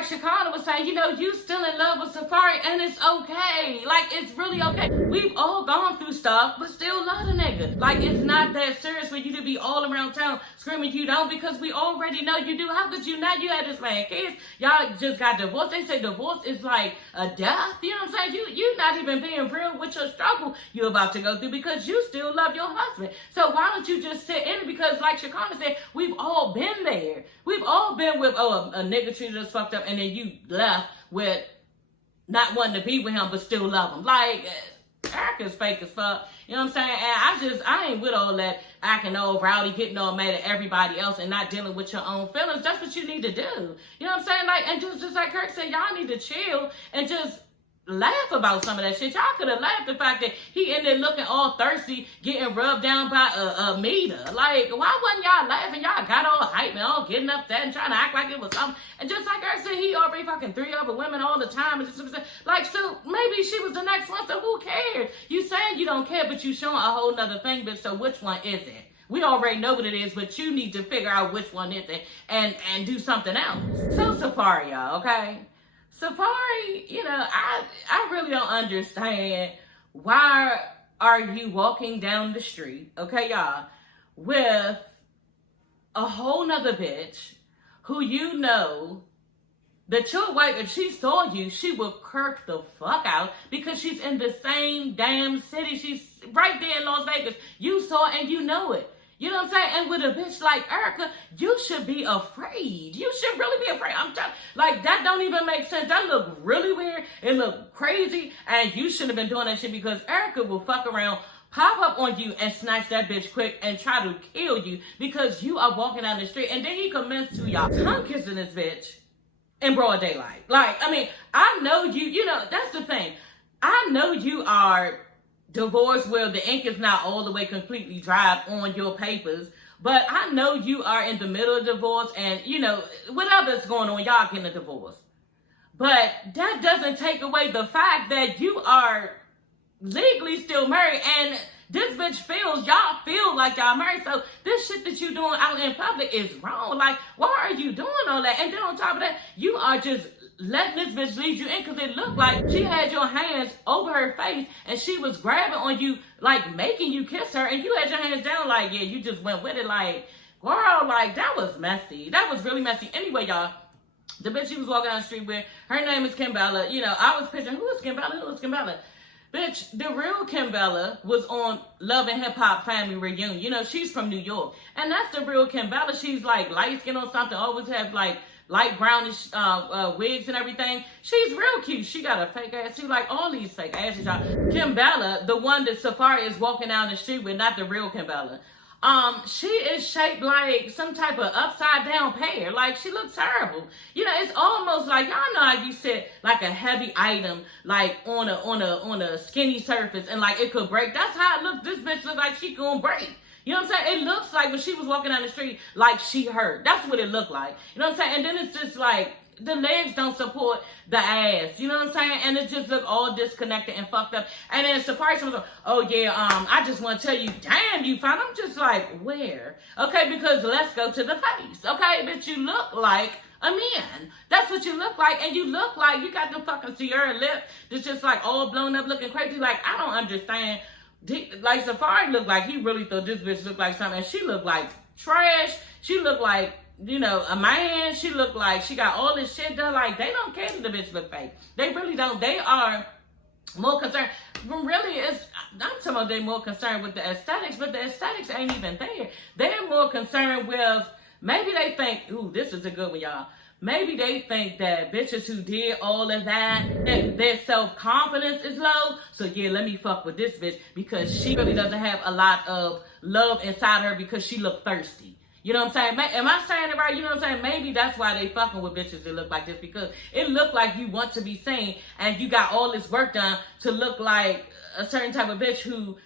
like Shakana was saying, you know, you still in love with Safari, and it's okay. Like, it's really okay. We've all gone through stuff, but still love the nigga. Like, it's not that serious for you to be all around town screaming you don't, because we already know you do. How could you not? You had this man kids. Y'all just got divorced. They say divorce is like a death. You know what I'm saying? You not even being real with your struggle you're about to go through, because you still love your husband. So why don't you just sit in it? Because like Shakana said, we've all been there. We've all been with, a nigga treated us fucked up, and then you left with not wanting to be with him, but still love him. Like, Erica's fake as fuck. You know what I'm saying? And I ain't with all that acting all rowdy, getting all mad at everybody else and not dealing with your own feelings. That's what you need to do. You know what I'm saying? Like, and just like Kirk said, y'all need to chill and just laugh about some of that shit. Y'all could have laughed the fact that he ended looking all thirsty, getting rubbed down by a meter. Like, why wasn't y'all laughing? Y'all got all hype and all getting upset and trying to act like it was something. And just like I said, he already fucking 3 other women all the time. And just like, so maybe she was the next one, so who cares? You saying you don't care, but you showing a whole nother thing, but so which one is it? We already know what it is, but you need to figure out which one is it and do something else. So Safari, y'all, okay? Safari, you know, I really don't understand why are you walking down the street, okay, y'all, with a whole nother bitch who you know that your wife, if she saw you, she would kirk the fuck out because she's in the same damn city. She's right there in Las Vegas. You saw it and you know it. You know what I'm saying? And with a bitch like Erica, you should be afraid. You should really be afraid. I'm telling, like, that don't even make sense. That look really weird. It look crazy. And you shouldn't have been doing that shit, because Erica will fuck around, pop up on you and snatch that bitch quick and try to kill you because you are walking down the street. And then he commenced to y'all tongue kissing this bitch in broad daylight. Like, I mean, I know you know, that's the thing. I know you are divorce where the ink is not all the way completely dry on your papers, but I know you are in the middle of divorce, and you know whatever's going on, y'all getting a divorce. But that doesn't take away the fact that you are legally still married, and this bitch y'all feel like y'all married. So this shit that you doing out in public is wrong. Like, why are you doing all that? And then on top of that, you are just letting this bitch lead you in, because it looked like she had your hands over her face and she was grabbing on you, like making you kiss her, and you had your hands down like, yeah, you just went with it. Like, girl, like, that was messy. That was really messy. Anyway, y'all, the bitch she was walking down the street with, her name is Kimbella. You know, I was picturing, who is Kimbella? Who is Kimbella? Bitch, the real Kimbella was on Love and Hip Hop Family Reunion. You know, she's from New York. And that's the real Kimbella. She's like light skin or something, always have like light brownish wigs and everything. She's real cute. She got a fake ass. She like all these fake asses, y'all. Kimbella, the one that Safari is walking down the street with, not the real Kimbella. She is shaped like some type of upside down pear. Like, she looks terrible. You know, it's almost like, y'all know how you sit like a heavy item, like on a skinny surface, and like it could break. That's how it looks. This bitch looks like she gonna break. You know what I'm saying? It looks like when she was walking down the street, like she hurt. That's what it looked like. You know what I'm saying? And then it's just like, the legs don't support the ass. You know what I'm saying? And it just looked all disconnected and fucked up. And then surprise was like, oh yeah, I just want to tell you, damn, you found. I'm just like, where? Okay, because let's go to the face. Okay, but you look like a man. That's what you look like. And you look like you got the fucking Sierra lip that's just like all blown up looking crazy. Like, I don't understand. Like, Safari looked like he really thought this bitch looked like something. And she looked like trash. She looked like, you know, a man. She looked like she got all this shit done. Like, they don't care if the bitch look fake. They really don't. They are more concerned. Really, I'm talking about they more concerned with the aesthetics, but the aesthetics ain't even there. They're more concerned with, maybe they think, ooh, this is a good one, y'all. Maybe they think that bitches who did all of that their self-confidence is low. So yeah, let me fuck with this bitch because she really doesn't have a lot of love inside her because she look thirsty. You know what I'm saying? Am I saying it right? You know what I'm saying? Maybe that's why they fucking with bitches that look like this, because it look like you want to be seen and you got all this work done to look like a certain type of bitch who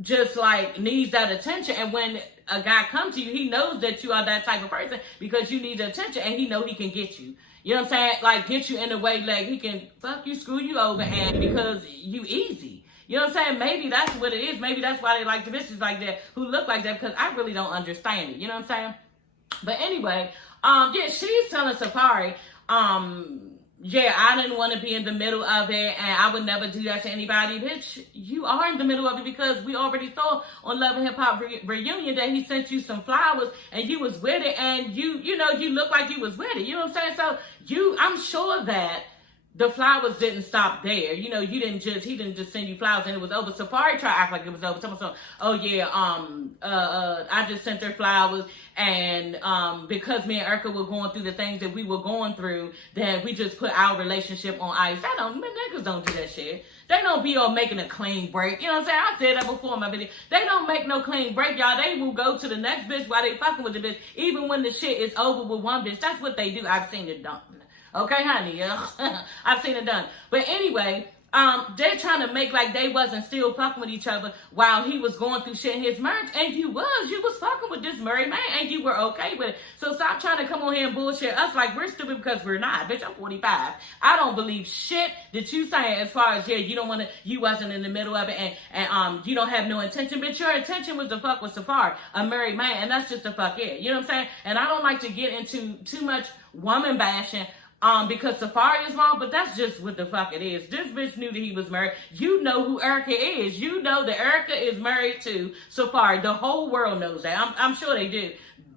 just like needs that attention. And when a guy comes to you, he knows that you are that type of person because you need the attention, and he know he can get you. You know what I'm saying? Like, get you in a way like he can fuck you, screw you over, and because you easy. You know what I'm saying? Maybe that's what it is. Maybe that's why they like the bitches like that who look like that, because I really don't understand it. You know what I'm saying? But anyway, yeah, she's telling Safari, Yeah, I didn't want to be in the middle of it, and I would never do that to anybody. Bitch, you are in the middle of it because we already saw on Love and Hip Hop reunion that he sent you some flowers and you was with it, and you look like you was with it. You know what I'm saying? So I'm sure that the flowers didn't stop there. You know, he didn't just send you flowers and it was over. Safari tried to act like it was over. Someone said, oh yeah, I just sent her flowers, and because me and Erica were going through the things that we were going through, then we just put our relationship on ice. Niggas don't do that shit. They don't be all making a clean break. You know what I'm saying? I said that before in my video. They don't make no clean break, y'all. They will go to the next bitch while they fucking with the bitch, even when the shit is over with one bitch. That's what they do. I've seen it done. Okay, honey, I've seen it done. But anyway, they're trying to make like they wasn't still fucking with each other while he was going through shit in his marriage. And you was fucking with this married man, and you were okay with it. So stop trying to come on here and bullshit us like we're stupid because we're not. Bitch, I'm 45. I don't believe shit that you saying as far as, yeah, you wasn't in the middle of it, and you don't have no intention. Bitch, your intention was to fuck with Safari, a married man, and that's just the fuck it. You know what I'm saying? And I don't like to get into too much woman bashing, because Safari is wrong, but that's just what the fuck it is. This bitch knew that he was married. You know who Erica is. You know that Erica is married to Safari. The whole world knows that. I'm sure they do.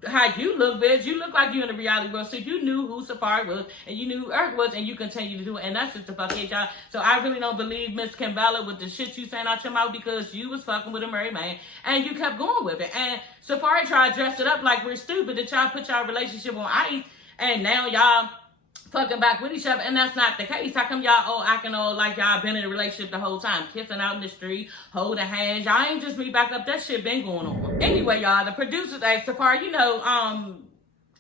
How you look, bitch. You look like you in the reality world. So you knew who Safari was, and you knew who Erica was, and you continue to do it. And that's just the fuck it, y'all. So I really don't believe Miss Kimbella with the shit you saying out your mouth, because you was fucking with a married man, and you kept going with it. And Safari tried to dress it up like we're stupid, that y'all put y'all relationship on ice, and now y'all fucking back with each other, and that's not the case. How come y'all all acting all like y'all been in a relationship the whole time, kissing out in the street, holding hands? Y'all ain't just meet back up. That shit been going on. Anyway, y'all, the producers asked Safari,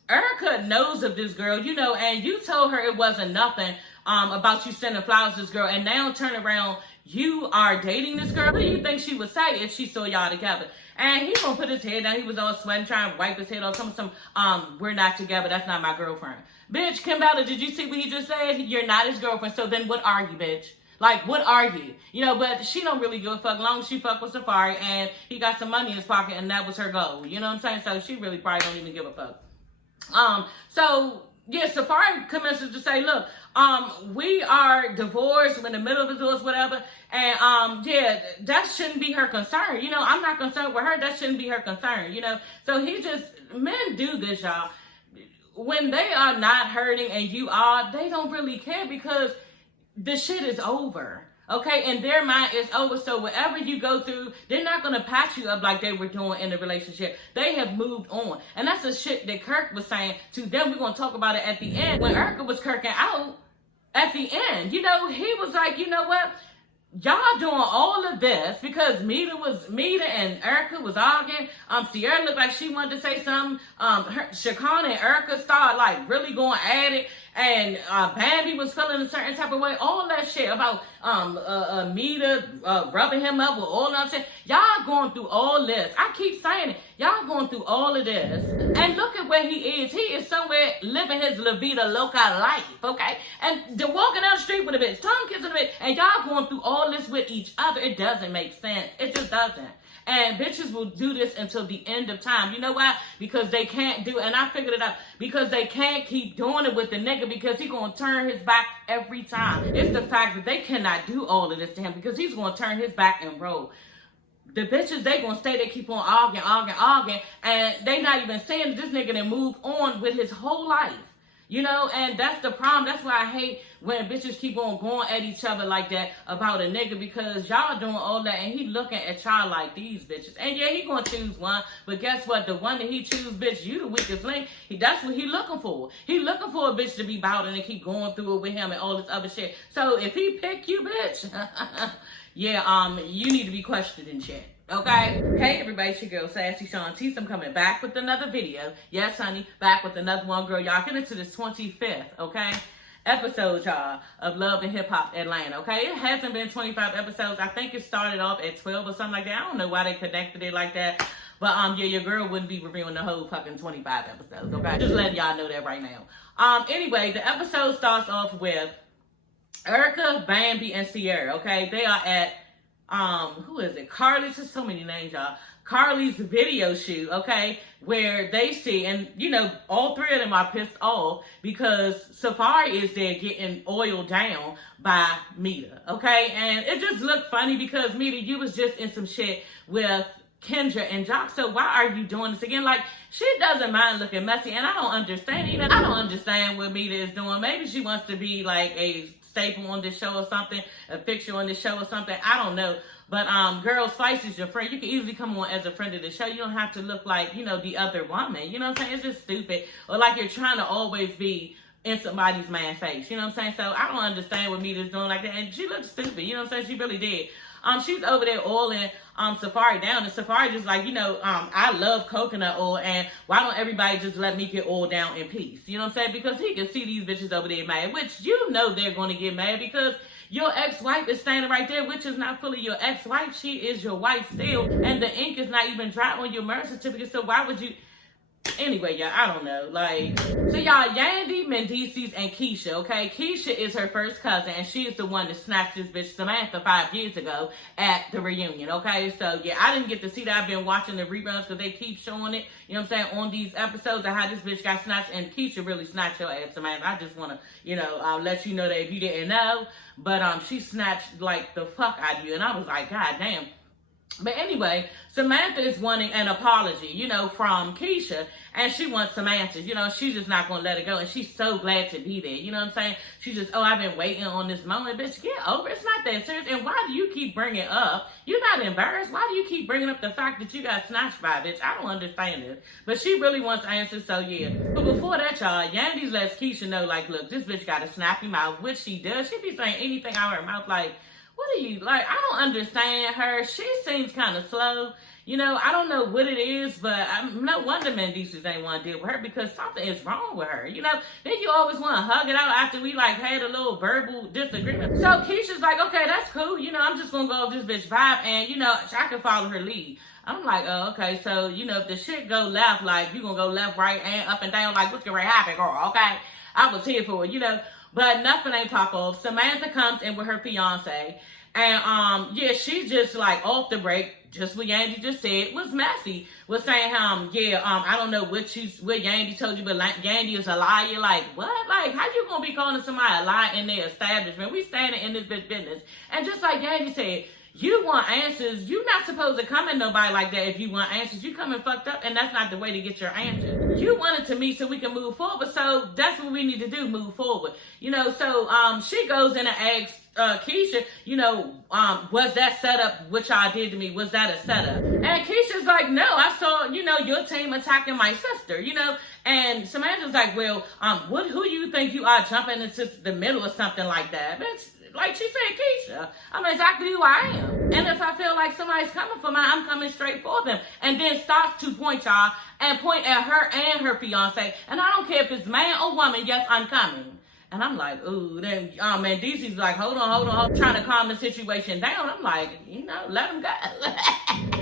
Erica knows of this girl, and you told her it wasn't nothing about you sending flowers to this girl, and now turn around, you are dating this girl. What do you think she would say if she saw y'all together? And he gonna put his head down. He was all sweating, trying to wipe his head off. We're not together. That's not my girlfriend. Bitch, Kimbella, did you see what he just said? You're not his girlfriend. So then what are you, bitch? Like, what are you? But she don't really give a fuck. Long as she fuck with Safari and he got some money in his pocket, and that was her goal. You know what I'm saying? So she really probably don't even give a fuck. So yeah, Safari commences to say, look, we are divorced, we're in the middle of a divorce, whatever, and yeah, that shouldn't be her concern. I'm not concerned with her. That shouldn't be her concern. So men do this, y'all. When they are not hurting and you are, they don't really care because the shit is over. Okay, in their mind, it's over. So whatever you go through, they're not going to patch you up like they were doing in the relationship. They have moved on. And that's the shit that Kirk was saying to them. We're going to talk about it at the end. When Erica was kirking out, at the end, he was like, you know what? Y'all doing all of this because Mita and Erica was arguing. Sierra looked like she wanted to say something. Shakana and Erica started like really going at it. And Bambi was feeling a certain type of way. All that shit about Mita rubbing him up with all that shit. Y'all going through all this. I keep saying it. Y'all going through all of this. And look at where he is. He is somewhere living his La Vida Loca life, okay? And they're walking down the street with a bitch, tongue kissing a bitch, and y'all going through all this with each other. It doesn't make sense. It just doesn't. And bitches will do this until the end of time. You know why? Because they can't do it. And I figured it out. Because they can't keep doing it with the nigga because he's going to turn his back every time. It's the fact that they cannot do all of this to him because he's going to turn his back and roll. The bitches, they going to stay there, keep on arguing. And they not even saying that this nigga done moved on with his whole life. And that's the problem. That's why I hate when bitches keep on going at each other like that about a nigga, because y'all doing all that and he looking at y'all like these bitches. And yeah, he gonna choose one, but guess what? The one that he choose, bitch, you the weakest link. That's what he looking for. He looking for a bitch to be bowing and keep going through it with him and all this other shit. So if he pick you, bitch, yeah, you need to be questioned and shit. Okay? Hey everybody, it's your girl Sassy Shantice. I'm coming back with another video. Yes, honey, back with another one, girl. Y'all get into this 25th, okay? Episode, y'all, of Love and Hip Hop Atlanta, okay? It hasn't been 25 episodes. I think it started off at 12 or something like that. I don't know why they connected it like that. But yeah, your girl wouldn't be reviewing the whole fucking 25 episodes, okay? Just letting y'all know that right now. Anyway, the episode starts off with Erica, Bambi, and Sierra, okay? They are at who is it? Carly's. There's so many names, y'all. Carly's video shoot, okay, where they see, and you know, all three of them are pissed off because Safari is there getting oiled down by Mita, okay? And it just looked funny because Mita, you was just in some shit with Kendra and Jock, so why are you doing this again? Like, she doesn't mind looking messy, and I don't understand, you know, I don't understand what Mita is doing. Maybe she wants to be like a staple on this show or something, a fixture on this show or something, I don't know. But girl, Spice is your friend. You can easily come on as a friend of the show. You don't have to look like, you know, the other woman. You know what I'm saying? It's just stupid. Or like you're trying to always be in somebody's man face. You know what I'm saying? So I don't understand what Mita's doing like that. And she looks stupid. You know what I'm saying? She really did. She's over there oiling Safari down, and Safari just like, you know, I love coconut oil, and why don't everybody just let me get oiled down in peace? You know what I'm saying? Because he can see these bitches over there mad, which you know they're going to get mad because your ex-wife is standing right there, which is not fully your ex-wife. She is your wife still, and the ink is not even dry on your marriage certificate, so why would you... Anyway, y'all, I don't know. Like, so y'all, Yandy, Mendices, and Keisha, okay? Keisha is her first cousin, and she is the one that snatched this bitch Samantha 5 years ago at the reunion, okay? So, yeah, I didn't get to see that. I've been watching the reruns because they keep showing it, you know what I'm saying, on these episodes of how this bitch got snatched, and Keisha really snatched your ass, Samantha. I just want to, you know, let you know that if you didn't know, but she snatched, like, the fuck out of you, and I was like, God damn. But anyway, Samantha is wanting an apology, you know, from Keisha, and she wants some answers. You know, she's just not going to let it go, and she's so glad to be there. You know what I'm saying? She's just, oh, I've been waiting on this moment. Bitch, get over it. It's not that serious. And why do you keep bringing up? You're not embarrassed. Why do you keep bringing up the fact that you got snatched by a bitch? I don't understand this. But she really wants answers, so yeah. But before that, y'all, Yandy lets Keisha know, like, look, this bitch got a snappy mouth, which she does. She be saying anything out of her mouth, like, what are you, like, I don't understand her. She seems kind of slow. You know, I don't know what it is, but no wonder Mendices ain't want to deal with her because something is wrong with her. You know, then you always want to hug it out after we, like, had a little verbal disagreement. So Keisha's like, okay, that's cool. You know, I'm just going to go with this bitch vibe and, you know, I can follow her lead. I'm like, oh, okay, so, you know, if the shit go left, like, you going to go left, right, and up and down, like, what's going to happen, girl, okay? I was here for it, you know. But nothing ain't pop off. Samantha comes in with her fiance. And, yeah, she's just, like, off the break. Just what Yandy just said was messy. Was saying, I don't know what Yandy told you, but like, Yandy is a liar. Like, what? Like, how you gonna be calling somebody a liar in their establishment? We standing in this bitch business. And just like Yandy said, you want answers. You're not supposed to come at nobody like that if you want answers. You coming fucked up, and that's not the way to get your answer. You wanted to meet so we can move forward, so that's what we need to do, move forward. You know, so she goes in and asks Keisha, you know, was that setup what y'all did to me? Was that a setup? And Keisha's like, no, I saw, you know, your team attacking my sister, you know. And Samantha's like, well, who you think you are jumping into the middle or something like that? Bitch, like she said, Keisha, I'm exactly who I am. And if I feel like somebody's coming for me, I'm coming straight for them. And then stops to point y'all and point at her and her fiance. And I don't care if it's man or woman, yes, I'm coming. And I'm like, ooh, then, man, DC's like, hold on, trying to calm the situation down. I'm like, you know, let him go.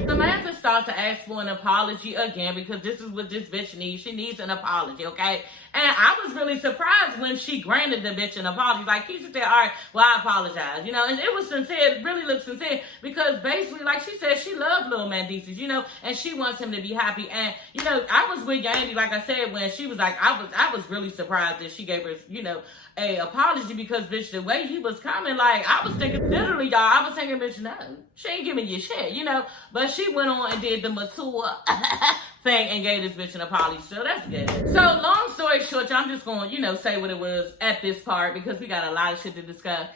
Samantha starts to ask for an apology again because this is what this bitch needs. She needs an apology, okay? And I was really surprised when she granted the bitch an apology. Like, Keisha said, all right, well, I apologize, you know? And it was sincere. It really looked sincere because basically, like she said, she loved Lil Mendices, you know? And she wants him to be happy. And, you know, I was with Yandy, like I said, when she was like, I was really surprised that she gave her, you know, a apology because, bitch, the way he was coming, like, I was thinking, literally, y'all, I was thinking, bitch, no, she ain't giving you shit, you know? But she went on and did the mature thing and gave this bitch an apology, so that's good. So, long story short, y'all, I'm just going to, you know, say what it was at this part because we got a lot of shit to discuss.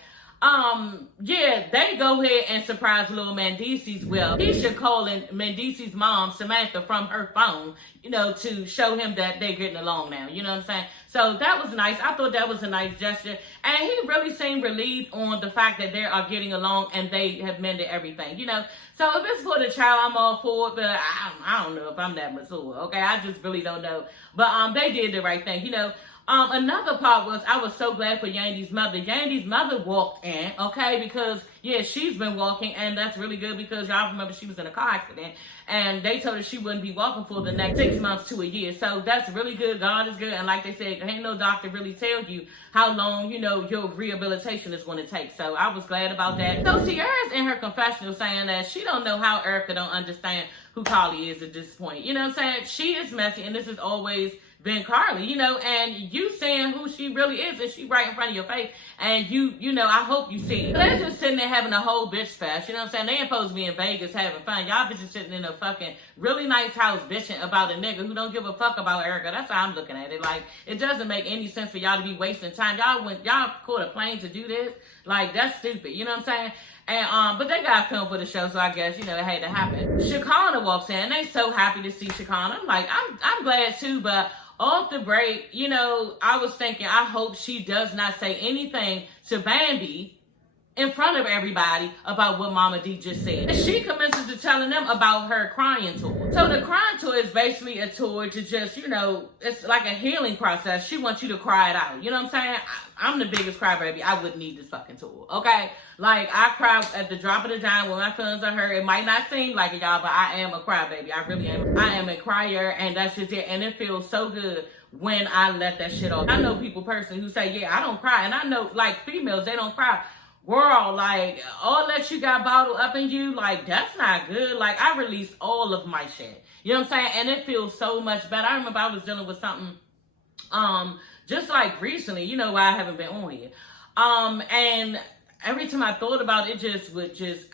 Yeah, they go ahead and surprise Lil Mendices. Well, Keisha calling Mendices' mom, Samantha, from her phone, you know, to show him that they're getting along now. You know what I'm saying? So that was nice. I thought that was a nice gesture. And he really seemed relieved on the fact that they are getting along and they have mended everything, you know. So if it's for the child, I'm all for it, but I don't know if I'm that mature, okay? I just really don't know. But they did the right thing, you know. Another part was I was so glad for Yandy's mother. Yandy's mother walked in, okay, because, yeah, she's been walking, and that's really good because y'all remember she was in a car accident, and they told her she wouldn't be walking for the next 6 months to a year. So that's really good. God is good, and like they said, ain't no doctor really tell you how long, you know, your rehabilitation is going to take. So I was glad about that. So Sierra's in her confessional saying that she don't know how Erica don't understand who Carly is at this point. You know what I'm saying? She is messy, and this has always been Carly, you know, and you saying who she really is, and she right in front of your face, and you know, I hope you see it. They're just sitting there having a whole bitch fest, you know what I'm saying? They ain't supposed to be in Vegas having fun. Y'all bitches sitting in a fucking really nice house bitching about a nigga who don't give a fuck about Erica. That's how I'm looking at it. Like, it doesn't make any sense for y'all to be wasting time. Y'all caught a plane to do this. Like, that's stupid, you know what I'm saying? And but they got film for the show, so I guess, you know, it had to happen. Shekinah walks in, and they so happy to see Shekinah. Like, I'm glad too, but off the break, you know, I was thinking, I hope she does not say anything to Bambi in front of everybody about what Mama D just said. And she commences to telling them about her crying tour. So the crying tour is basically a tour to just, you know, it's like a healing process. She wants you to cry it out. You know what I'm saying? I'm the biggest crybaby. I wouldn't need this fucking tour, okay? Like, I cry at the drop of the dime when my feelings are hurt. It might not seem like it, y'all, but I am a crybaby. I really am. I am a crier, and that's just it. And it feels so good when I let that shit off. I know people personally who say, yeah, I don't cry. And I know, like, females, they don't cry. Girl, like, all that you got bottled up in you, like, that's not good. Like, I released all of my shit. You know what I'm saying? And it feels so much better. I remember I was dealing with something, just like recently, you know why I haven't been on here. And every time I thought about it,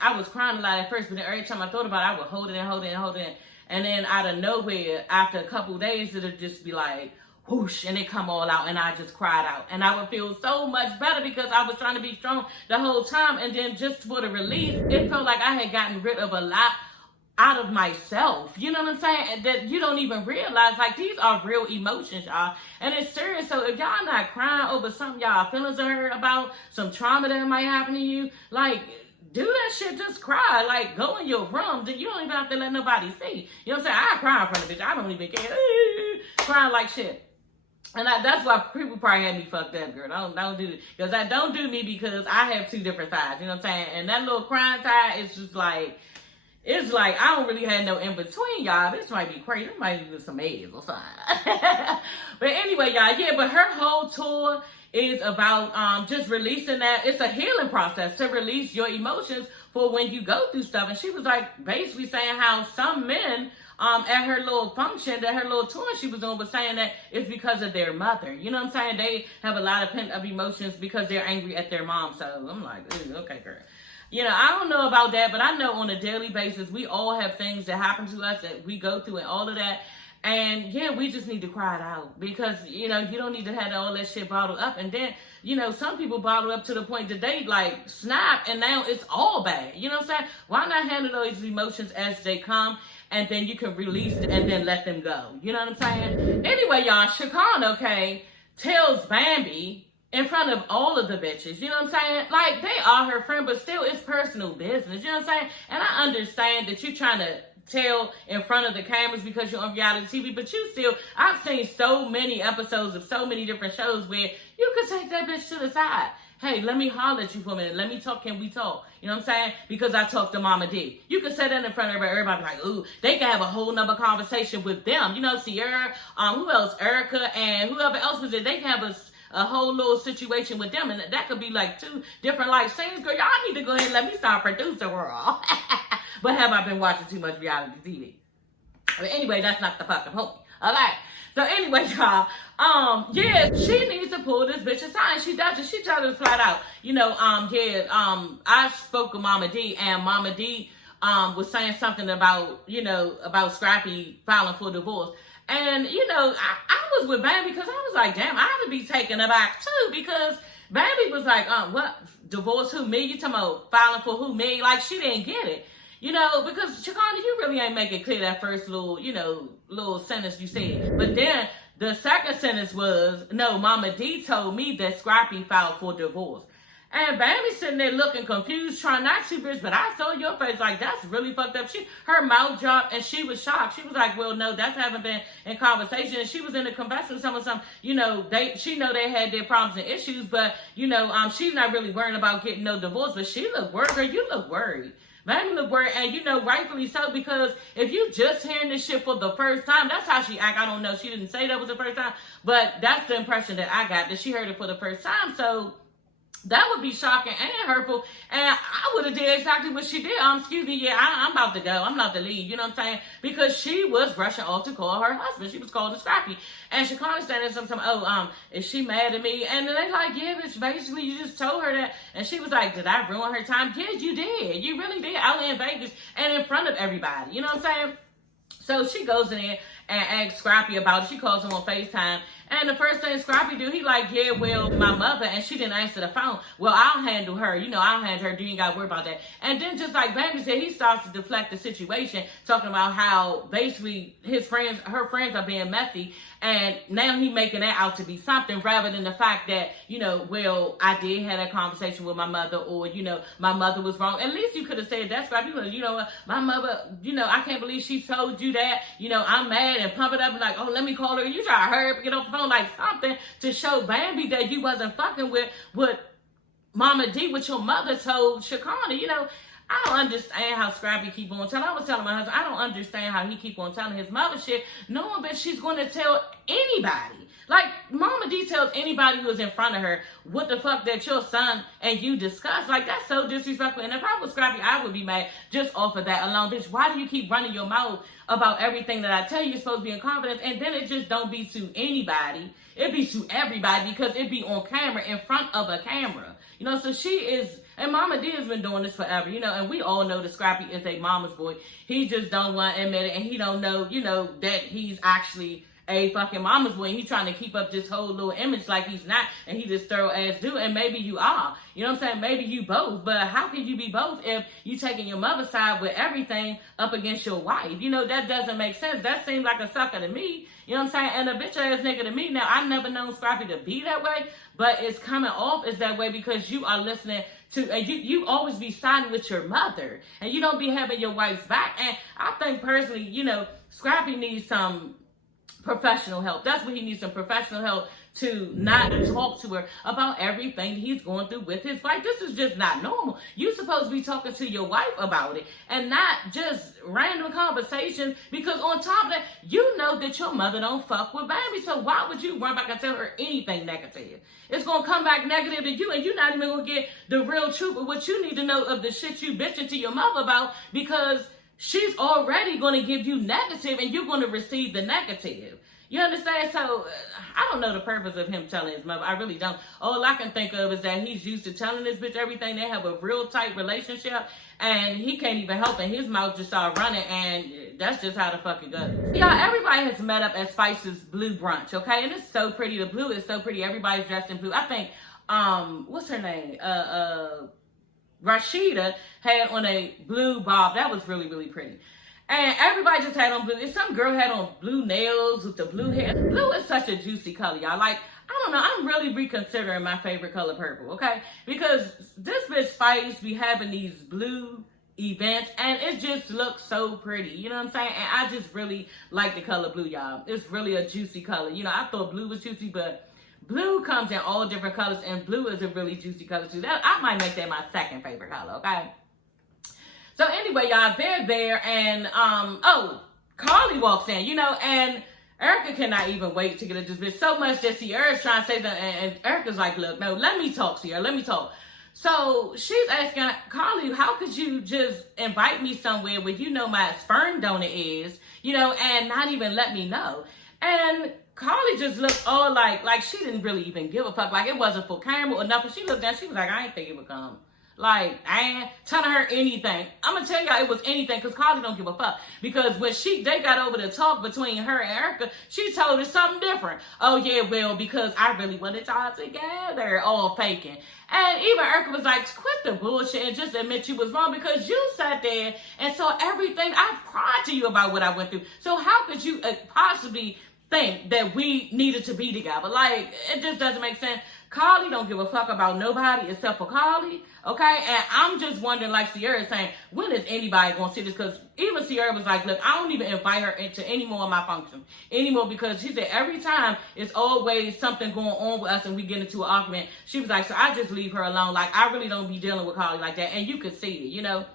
I was crying a lot at first, but then every time I thought about it, I would hold it in. And then out of nowhere, after a couple of days, it'll just be like, whoosh, and it come all out, and I just cried out. And I would feel so much better because I was trying to be strong the whole time. And then just for the release, it felt like I had gotten rid of a lot out of myself. You know what I'm saying? And that you don't even realize, like, these are real emotions, y'all. And it's serious. So if y'all not crying over something y'all feelings are hurt about, some trauma that might happen to you, like, do that shit, just cry. Like, go in your room. You don't even have to let nobody see. You know what I'm saying? I cry in front of bitch. I don't even care. Crying like shit. And that's why people probably had me fucked up, girl. Don't do it. Because I don't do me because I have two different sides. You know what I'm saying? And that little crying side is just like, it's like, I don't really have no in between, y'all. This might be crazy. This might be some AIDS or something. But anyway, y'all, yeah, but her whole tour is about just releasing that. It's a healing process to release your emotions for when you go through stuff. And she was like basically saying how some men at her little function, that her little tour she was doing, was saying that it's because of their mother. You know what I'm saying? They have a lot of pent-up emotions because they're angry at their mom. So I'm like, okay, girl. You know, I don't know about that, but I know on a daily basis, we all have things that happen to us that we go through and all of that. And yeah, we just need to cry it out because, you know, you don't need to have all that shit bottled up. And then, you know, some people bottle up to the point that they like snap and now it's all bad. You know what I'm saying? Why not handle those emotions as they come? And then you can release it and then let them go. You know what I'm saying? Anyway, y'all, Shekinah, okay, tells Bambi in front of all of the bitches, you know what I'm saying? Like, they are her friend, but still, it's personal business, you know what I'm saying? And I understand that you're trying to tell in front of the cameras because you're on reality TV, but you still, I've seen so many episodes of so many different shows where you could take that bitch to the side. Hey, let me holler at you for a minute. Let me talk. Can we talk? You know what I'm saying? Because I talked to Mama D. You can say that in front of everybody. Everybody like, ooh, they can have a whole nother conversation with them. You know, Sierra, who else? Erica, and whoever else was it. They can have a whole little situation with them. And that could be like two different life scenes. Girl, y'all need to go ahead and let me start producing world. But have I been watching too much reality TV? But anyway, that's not the fucking point. All right. So anyway, y'all, yeah, she needs to pull this bitch aside. She does it. She tells her flat out. You know, I spoke with Mama D, and Mama D was saying something about, you know, about Scrappy filing for divorce. And, you know, I was with Bambi because I was like, damn, I had to be taken aback too, because Bambi was like, what, divorce who, me? You talking about filing for who, me? Like, she didn't get it. You know, because Shekinah, you really ain't make it clear that first little, you know, little sentence you said. But then the second sentence was, no, Mama D told me that Scrappy filed for divorce. And Bambi sitting there looking confused, trying not to, bitch, but I saw your face like, that's really fucked up. Her mouth dropped and she was shocked. She was like, well, no, that's haven't been in conversation. And she was in the confession with some, you know, she know they had their problems and issues, but, you know, she's not really worrying about getting no divorce, but she looked worried. Girl, you look worried. Bambi look worried, and you know, rightfully so, because if you just hearing this shit for the first time, that's how she act. I don't know. She didn't say that was the first time, but that's the impression that I got, that she heard it for the first time. So That would be shocking and hurtful, and I would have did exactly what she did. Excuse me, yeah, I'm about to go. I'm about to leave. You know what I'm saying? Because she was rushing off to call her husband. She was calling Scrappy, and she kind of standing something. Is she mad at me? And they like, yeah, bitch. Basically, you just told her that, and she was like, did I ruin her time? Yes, you did. You really did. Out in Vegas and in front of everybody. You know what I'm saying? So she goes in there and asks Scrappy about it. She calls him on FaceTime. And the first thing Scrappy do, he like, yeah, well, my mother, and she didn't answer the phone. Well, I'll handle her. I'll handle her. You ain't got to worry about that. And then just like Bambi said, he starts to deflect the situation, talking about how basically her friends are being messy. And now he making that out to be something rather than the fact that, well, I did have a conversation with my mother, or, my mother was wrong. At least you could have said that, Scrappy. My mother, I can't believe she told you that. I'm mad, and pump it up and like, oh, let me call her. You try to hurry up, get off the phone, like something to show Bambi that you wasn't fucking with what Mama D, what your mother told Shakana. I don't understand how Scrappy keep on telling. I was telling my husband, I don't understand how he keep on telling his mother shit, knowing that she's going to tell anybody. Like, Mama D tells anybody who's in front of her what the fuck that your son and you discussed. Like, that's so disrespectful. And if I was Scrappy, I would be mad just off of that alone. Bitch, why do you keep running your mouth about everything that I tell you? You're supposed to be in confidence, and then it just don't be to anybody. It be to everybody because it be on camera, in front of a camera. So she is, and Mama D has been doing this forever, and we all know that Scrappy is a mama's boy. He just don't want to admit it, and he don't know, that he's actually a fucking mama's boy, and he's trying to keep up this whole little image like he's not, and he just throw ass dude, and maybe you are, you know what I'm saying? Maybe you both, but how can you be both if you taking your mother's side with everything up against your wife? That doesn't make sense. That seems like a sucker to me, you know what I'm saying? And a bitch ass nigga to me. Now, I never known Scrappy to be that way, but it's coming off as that way because you are listening to, and you always be siding with your mother, and you don't be having your wife's back. And I think personally, Scrappy needs some professional help. That's what he needs, some professional help to not talk to her about everything he's going through with his wife. This is just not normal. You're supposed to be talking to your wife about it and not just random conversations, because on top of that, you know that your mother don't fuck with Bambi, so why would you run back and tell her anything negative? It's going to come back negative to you, and you're not even going to get the real truth of what you need to know of the shit you bitching to your mother about, because she's already going to give you negative and you're going to receive the negative. You understand? So I don't know the purpose of him telling his mother. I really don't. All I can think of is that he's used to telling this bitch everything. They have a real tight relationship, and he can't even help it. His mouth just started running, and that's just how the fuck it goes. Y'all, everybody has met up at Spice's Blue Brunch, okay? And it's so pretty. The blue is so pretty. Everybody's dressed in blue. I think, what's her name? Rashida had on a blue bob. That was really, really pretty. And everybody just had on blue. If some girl had on blue nails with the blue hair. Blue is such a juicy color, y'all. Like, I don't know. I'm really reconsidering my favorite color, purple, okay? Because this bitch Spice be having these blue events, and it just looks so pretty. You know what I'm saying? And I just really like the color blue, y'all. It's really a juicy color. I thought blue was juicy, but blue comes in all different colors, and blue is a really juicy color too. I might make that my second favorite color, okay? So anyway, y'all, they're there, and Carly walks in, and Erica cannot even wait to get at this bitch so much that Sierra's trying to say something, and Erica's like, look, no, let me talk, Sierra, let me talk. So she's asking Carly, how could you just invite me somewhere where you know my sperm donor is, and not even let me know? And Carly just looked all like she didn't really even give a fuck. Like, it wasn't for camera or nothing. She looked down, she was like, I ain't think it would come. Like, I ain't telling her anything. I'm going to tell y'all it was anything, because Carly don't give a fuck. Because when they got over the talk between her and Erica, she told her something different. Oh, yeah, well, because I really wanted y'all together, all faking. And even Erica was like, quit the bullshit and just admit you was wrong, because you sat there and saw everything. I cried to you about what I went through. So how could you possibly think that we needed to be together? Like, it just doesn't make sense. Carly don't give a fuck about nobody except for Carly, okay? And I'm just wondering, like Sierra is saying, when is anybody going to see this? Because even Sierra was like, look, I don't even invite her into any more of my functions anymore, because she said every time it's always something going on with us and we get into an argument. She was like, so I just leave her alone. Like, I really don't be dealing with Carly like that. And you could see it,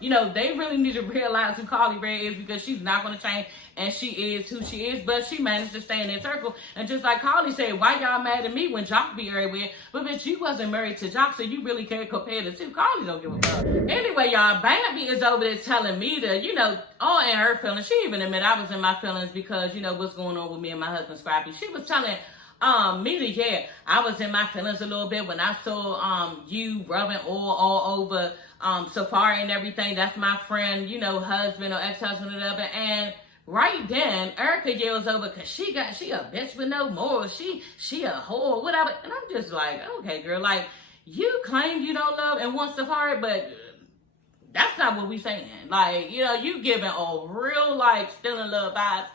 they really need to realize who Carly Red is, because she's not going to change. and she is who she is, but she managed to stay in that circle. And just like Carly said, why y'all mad at me when Jock be everywhere? But bitch, you wasn't married to Jock, so you really can't compare the two. Carly don't give a fuck. Anyway, y'all, Bambi is over there telling me to, all in her feelings. She even admitted I was in my feelings because, what's going on with me and my husband, Scrappy. She was telling me I was in my feelings a little bit when I saw you rubbing oil all over Safari and everything. That's my friend, husband or ex-husband or whatever. And right then, Erica yells over because she a bitch with no morals. She a whore, whatever. And I'm just like, okay, girl, like, you claim you don't love and want Safari, but that's not what we saying. Like, you giving all real, like, still in love vibes.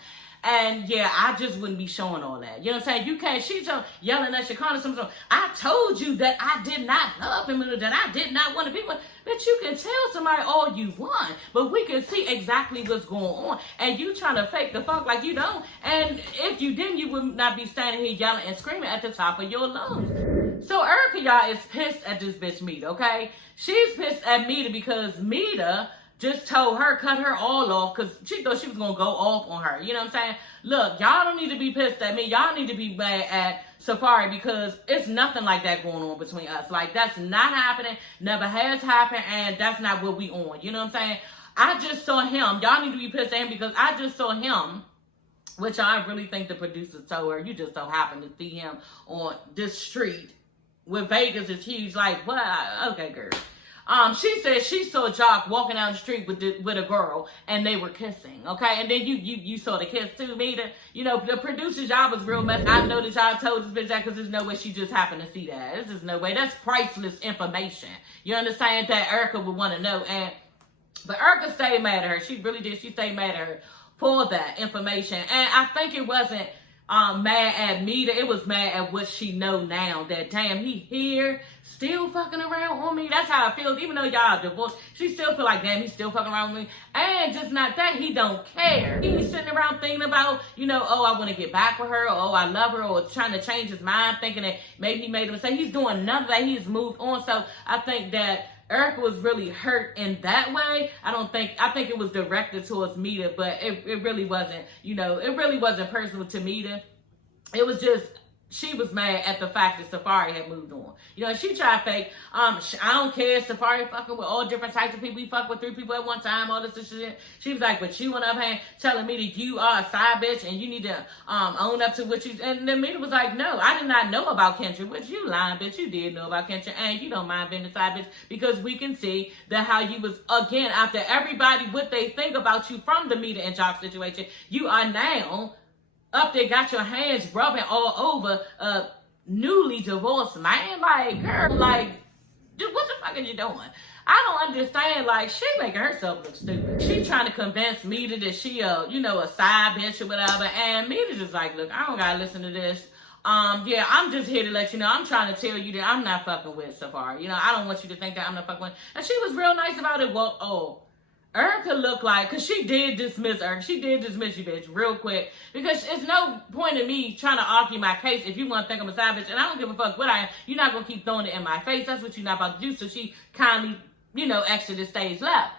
And yeah, I just wouldn't be showing all that. You know what I'm saying? You can't, she's yelling at Shekinah something. I told you that I did not love him, that I did not want to be with. But you can tell somebody all you want, but we can see exactly what's going on. And you trying to fake the funk like you don't. And if you didn't, you would not be standing here yelling and screaming at the top of your lungs. So Erica, y'all, is pissed at this bitch Mita, okay? She's pissed at Mita because Mita just told her, cut her all off, because she thought she was going to go off on her. You know what I'm saying? Look, y'all don't need to be pissed at me. Y'all need to be mad at Safari because it's nothing like that going on between us. Like, that's not happening, never has happened, and that's not what we on. You know what I'm saying? I just saw him. Y'all need to be pissed at him because I just saw him, which I really think the producers told her. You just don't happen to see him on this street where Vegas is huge. Like, what? Okay, girl. She said she saw Jock walking down the street with a girl and they were kissing, okay? And then you saw the kiss too, Mita. The producer's job was real messy. I know that y'all told this bitch that because there's no way she just happened to see that. There's just no way. That's priceless information. You understand that Erica would want to know. But Erica stayed mad at her. She really did. She stayed mad at her for that information. And I think it wasn't mad at Mita. It was mad at what she know now. That damn, he here still fucking around on me. That's how I feel. Even though y'all divorced, she still feel like damn, he's still fucking around with me. And just not that, he don't care. He's sitting around thinking about, oh, I want to get back with her, or oh, I love her, or trying to change his mind, thinking that maybe he made a mistake. He's doing none of that. He's moved on. So I think that Erica was really hurt in that way. I think it was directed towards Mita, but it really wasn't, it really wasn't personal to Mita. It was just, she was mad at the fact that Safari had moved on. She tried to fake, I don't care, Safari fucking with all different types of people. He fucked with 3 people at one time, all this shit. She was like, but you went up here telling me that you are a side bitch and you need to own up to what you, and then Mita was like, no, I did not know about Kendra, which you lying bitch, you did know about Kendra, and you don't mind being a side bitch because we can see that how you was, again, after everybody, what they think about you from the Mita and Jock situation, you are now up there, got your hands rubbing all over a newly divorced man. Like, girl, like, dude, what the fuck are you doing? I don't understand. Like, she making herself look stupid. She trying to convince Mita that she a side bitch or whatever. And Mita just like, look, I don't gotta listen to this. Yeah, I'm just here to let you know. I'm trying to tell you that I'm not fucking with Safari. I don't want you to think that I'm not fucking with. And she was real nice about it. Well, Erica looked like, because she did dismiss Erica. She did dismiss you, bitch, real quick. Because it's no point in me trying to argue my case if you want to think I'm a side bitch. And I don't give a fuck what I am. You're not going to keep throwing it in my face. That's what you're not about to do. So she kindly, exited stage left.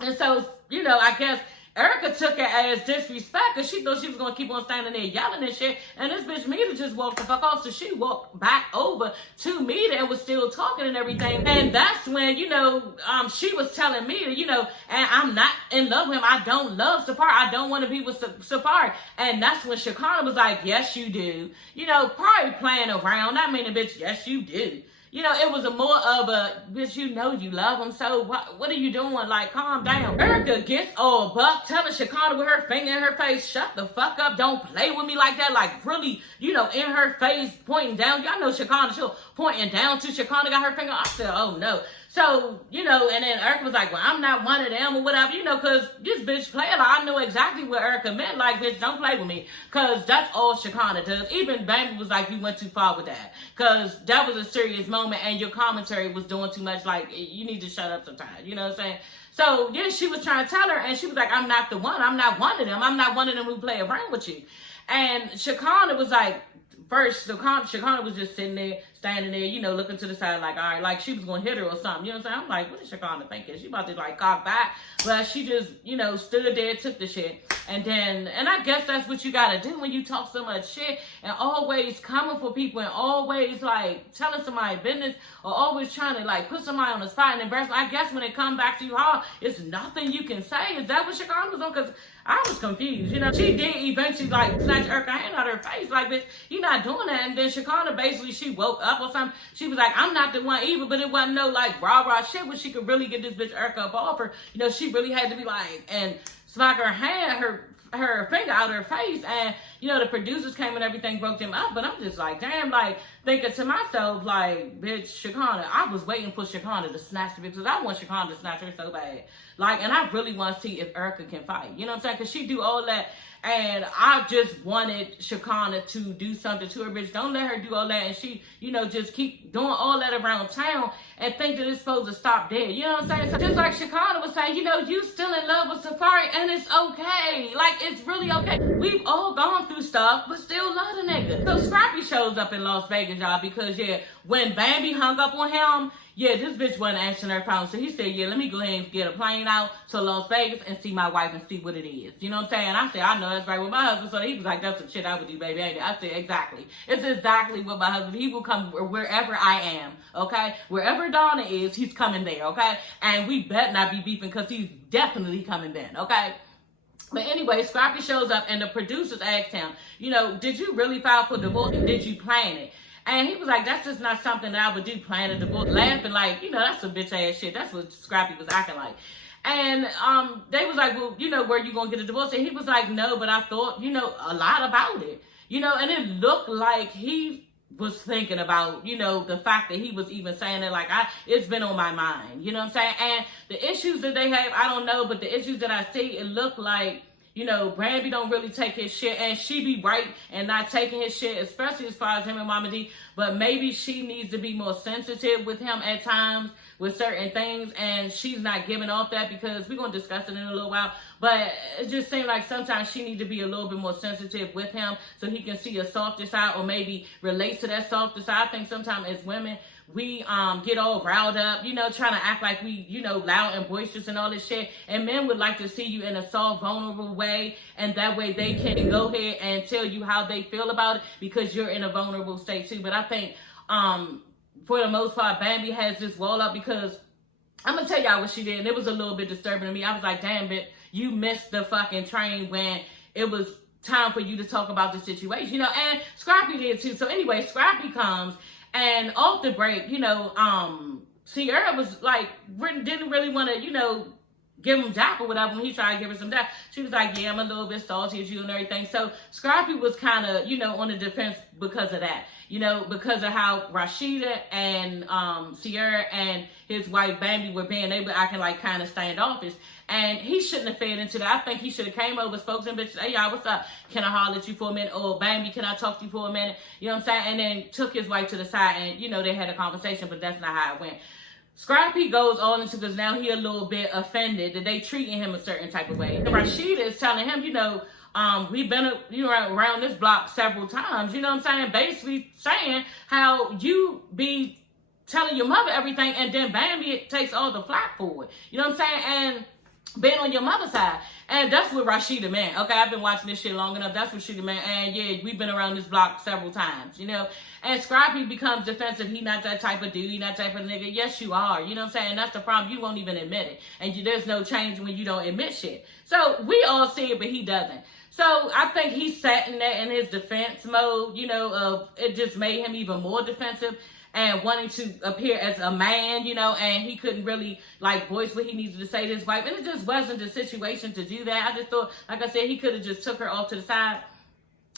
And so, I guess Erica took it as disrespect because she thought she was going to keep on standing there yelling and shit. And this bitch Mita just walked the fuck off. So she walked back over to Mita and was still talking and everything. And that's when, she was telling Mita, and I'm not in love with him. I don't love Safari. I don't want to be with Safari. And that's when Shekinah was like, yes, you do. Probably playing around. I mean, bitch, yes, you do. It was a more of a, bitch, you love him, so what are you doing? Like, calm down. Erica gets all buck, telling Shekinah with her finger in her face, shut the fuck up, don't play with me like that. Like, really, in her face, pointing down. Y'all know Shekinah, she was pointing down to Shekinah, got her finger. I said, oh no. So, and then Erica was like, well, I'm not one of them or whatever, because this bitch playing. I know exactly what Erica meant. Like, bitch, don't play with me. Because that's all Shekinah does. Even Bambi was like, you went too far with that. Because that was a serious moment and your commentary was doing too much. Like, you need to shut up sometimes. You know what I'm saying? So, yeah, she was trying to tell her and she was like, I'm not the one. I'm not one of them. I'm not one of them who play around with you. And Shekinah was like, first, Shekinah was just sitting there standing there, you know, looking to the side like, all right, like she was going to hit her or something. You know what I'm saying? I'm like, what is Shakana thinking? She about to like cock back. But she just, you know, stood there, took the shit. And I guess that's what you got to do when you talk so much shit and always coming for people and always like telling somebody business or always trying to like put somebody on the spot and embarrass them. I guess when it comes back to you hard, it's nothing you can say. Is that what Shakana was on? Because I was confused. You know, she did eventually like snatch her hand out of her face. Like, bitch, you're not doing that. And then Shakana basically, she woke up or something. She was like, I'm not the one either, but it wasn't no like rah-rah shit where she could really get this bitch Erica up off her. You know, she really had to be like, and smack her hand, her finger out of her face. And, you know, the producers came and everything broke them up. But I'm just like, damn, like, thinking to myself, like, bitch, Shakana, I was waiting for Shakana to snatch the bitch because I want Shakana to snatch her so bad. Like, and I really want to see if Erica can fight. You know what I'm saying? Because she do all that. And I just wanted Shakana to do something to her, bitch. Don't let her do all that. And she, you know, just keep doing all that around town and think that it's supposed to stop there. You know what I'm saying? So just like Shakana was saying, you know, you still in love with Safari and it's okay. Like, it's really okay. We've all gone through stuff, but still love the nigga. So Scrappy shows up in Las Vegas, y'all, because, yeah, when Bambi hung up on him, yeah, this bitch wasn't answering her phone. So he said, yeah, let me go ahead and get a plane out to Las Vegas and see my wife and see what it is. You know what I'm saying? I said, I know that's right with my husband. So he was like, that's some shit I would do, baby, ain't it? I said, exactly. It's exactly what my husband, he will come wherever I am, okay? Wherever Donna is, he's coming there, okay? And we better not be beefing because he's definitely coming then, okay? But anyway, Scrappy shows up and the producers asked him, you know, did you really file for divorce? Did you plan it? And he was like, that's just not something that I would do, plan a divorce. Laughing like, you know, that's some bitch ass shit. That's what Scrappy was acting like. And they was like, well, you know, where you going to get a divorce? And he was like, no, but I thought, you know, a lot about it. You know, and it looked like he was thinking about, you know, the fact that he was even saying it like, it's been on my mind. You know what I'm saying? And the issues that they have, I don't know, but the issues that I see, it looked like, you know, Bambi don't really take his shit, and she be right and not taking his shit, especially as far as him and Mama D, but maybe she needs to be more sensitive with him at times with certain things, and she's not giving off that because we're going to discuss it in a little while, but it just seems like sometimes she needs to be a little bit more sensitive with him so he can see a softer side or maybe relate to that softer side. I think sometimes as women, we get all riled up, you know, trying to act like we, you know, loud and boisterous and all this shit. And men would like to see you in a soft, vulnerable way. And that way they can go ahead and tell you how they feel about it because you're in a vulnerable state too. But I think for the most part, Bambi has this wall up because I'm going to tell y'all what she did. And it was a little bit disturbing to me. I was like, damn it, you missed the fucking train when it was time for you to talk about the situation, you know, and Scrappy did too. So anyway, Scrappy comes. And off the break, you know, Sierra was like, didn't really want to, you know, give him Jack or whatever when he tried to give her some Jack. She was like, yeah, I'm a little bit salty as you and everything. So Scrappy was kind of, you know, on the defense because of that. You know, because of how Rashida and Sierra and his wife Bambi were being, they were acting like kind of standoffish. And he shouldn't have fed into that. I think he should have came over, spoke to him, bitch, hey, y'all, what's up? Can I holler at you for a minute? Or, Bambi, can I talk to you for a minute? You know what I'm saying? And then took his wife to the side and, you know, they had a conversation, but that's not how it went. Scrappy goes all into, because now he a little bit offended that they treating him a certain type of way. And Rashida is telling him, you know, we've been around this block several times, you know what I'm saying? Basically saying how you be telling your mother everything and then Bambi takes all the flack for it. You know what I'm saying? And being on your mother's side. And that's what Rashida meant. Okay, I've been watching this shit long enough. That's what she meant. And yeah, we've been around this block several times, you know. And Scrappy becomes defensive. He not that type of dude. He not that type of nigga. Yes, you are. You know what I'm saying? And that's the problem. You won't even admit it. And there's no change when you don't admit shit. So we all see it, but he doesn't. So I think he sat in that in his defense mode, you know, it just made him even more defensive and wanting to appear as a man, you know, and he couldn't really, like, voice what he needed to say to his wife. And it just wasn't the situation to do that. I just thought, like I said, he could have just took her off to the side.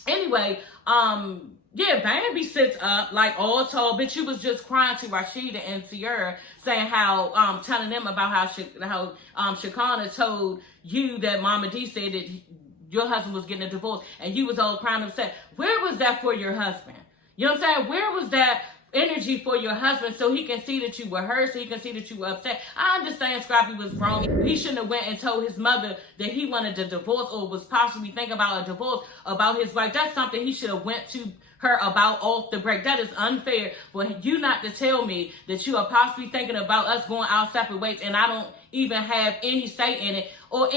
Anyway, yeah, Bambi sits up, like, all tall. Bitch, you was just crying to Rashida and Sierra, saying how, telling them about how Shakana told you that Mama D said that your husband was getting a divorce, and you was all crying upset. Where was that for your husband? You know what I'm saying? Where was that energy for your husband so he can see that you were hurt, so he can see that you were upset? I understand Scrappy was wrong. He shouldn't have went and told his mother that he wanted a divorce or was possibly thinking about a divorce about his wife. That's something he should have went to her about off the break. That is unfair for you not to tell me that you are possibly thinking about us going our separate ways and I don't even have any say in it or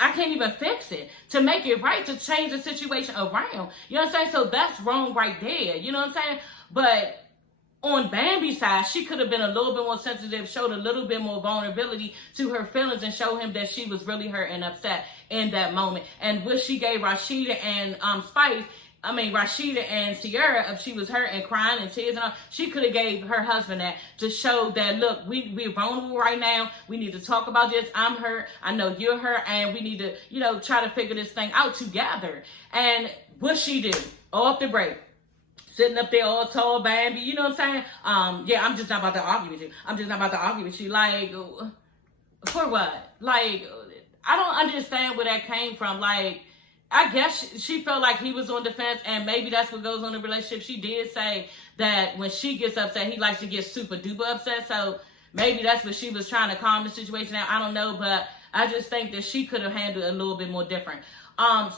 I can't even fix it to make it right, to change the situation around. You know what I'm saying? So that's wrong right there. You know what I'm saying? But on Bambi's side, she could have been a little bit more sensitive, showed a little bit more vulnerability to her feelings and show him that she was really hurt and upset in that moment. And what she gave Rashida and Rashida and Sierra, if she was hurt and crying and tears and all, she could have gave her husband that to show that, look, we're vulnerable right now. We need to talk about this. I'm hurt. I know you're hurt. And we need to, try to figure this thing out together. And what she do off the break, sitting up there all tall, Bambi, you know what I'm saying? I'm just not about to argue with you. I'm just not about to argue with you. Like, for what? Like, I don't understand where that came from. Like, I guess she felt like he was on the fence, and maybe that's what goes on in the relationship. She did say that when she gets upset, he likes to get super duper upset. So maybe that's what she was trying to calm the situation down. I don't know, but I just think that she could have handled it a little bit more different.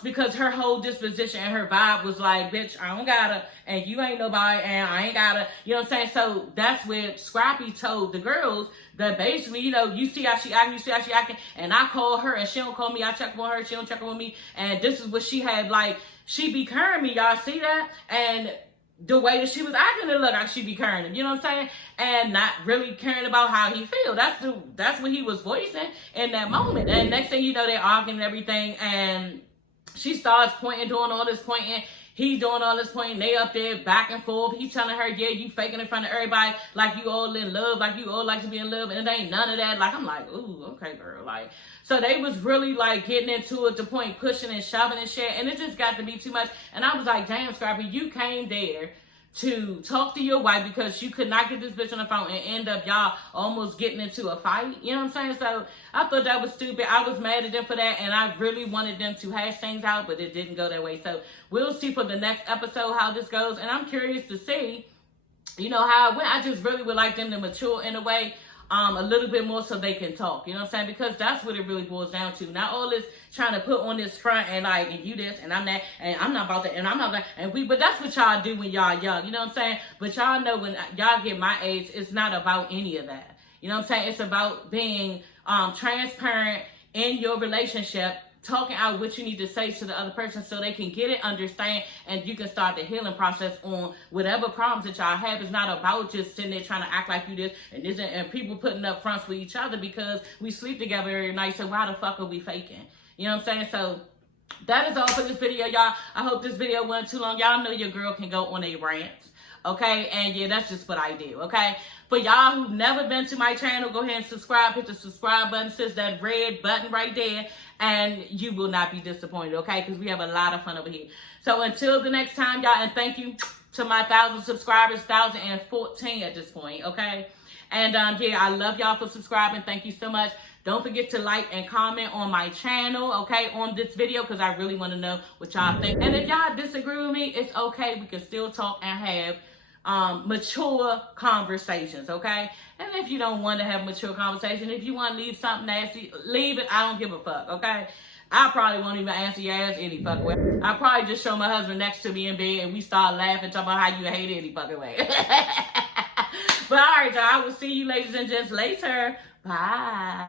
Because her whole disposition and her vibe was like, bitch, I don't gotta, and you ain't nobody, and I ain't gotta, you know what I'm saying? So that's where Scrappy told the girls that basically, you see how she acting, and I call her, and she don't call me, I check on her, she don't check on me, and this is what she had, like, she be carrying me, y'all see that? And the way that she was acting, it looked like she be carrying him, you know what I'm saying? And not really caring about how he feel. That's what he was voicing in that moment. And next thing you know, they're arguing and everything, and she starts pointing, doing all this pointing. He's doing all this pointing. They up there back and forth. He's telling her, yeah, you faking in front of everybody like you all in love, like you all like to be in love. And it ain't none of that. Like, I'm like, ooh, okay, girl. Like, so they was really like getting into it to the point, pushing and shoving and shit. And it just got to be too much. And I was like, damn, Scrappy, you came there to talk to your wife because you could not get this bitch on the phone and end up y'all almost getting into a fight. You know what I'm saying? So I thought that was stupid. I was mad at them for that, and I really wanted them to hash things out, but it didn't go that way. So we'll see for the next episode how this goes, and I'm curious to see, how it went. I just really would like them to mature in a way, a little bit more so they can talk, you know what I'm saying? Because that's what it really boils down to. Not all this trying to put on this front and like, and you this, and I'm that, and I'm not about that, and I'm not that, but that's what y'all do when y'all young, you know what I'm saying? But y'all know when y'all get my age, it's not about any of that. You know what I'm saying? It's about being transparent in your relationship, talking out what you need to say to the other person so they can get it, understand, and you can start the healing process on whatever problems that y'all have. It's not about just sitting there trying to act like you this and this and people putting up fronts for each other because we sleep together every night, so why the fuck are we faking? You know what I'm saying? So that is all for this video, y'all. I hope this video wasn't too long. Y'all know your girl can go on a rant, okay? And yeah, that's just what I do, okay? For y'all who've never been to my channel, go ahead and subscribe. Hit the subscribe button, sis, that red button right there, and you will not be disappointed, okay? Because we have a lot of fun over here. So until the next time, y'all, and thank you to my 1,000 subscribers, 1,014 at this point, okay? And yeah, I love y'all for subscribing. Thank you so much. Don't forget to like and comment on my channel, okay, on this video, because I really want to know what y'all think. And if y'all disagree with me, it's okay. We can still talk and have mature conversations, okay? And if you don't want to have mature conversation, if you want to leave something nasty, leave it. I don't give a fuck, okay? I probably won't even answer your ass any fucking way. I'll probably just show my husband next to me in bed and we start laughing, talking about how you hate it any fucking way. But all right, y'all, I will see you ladies and gents later. Bye.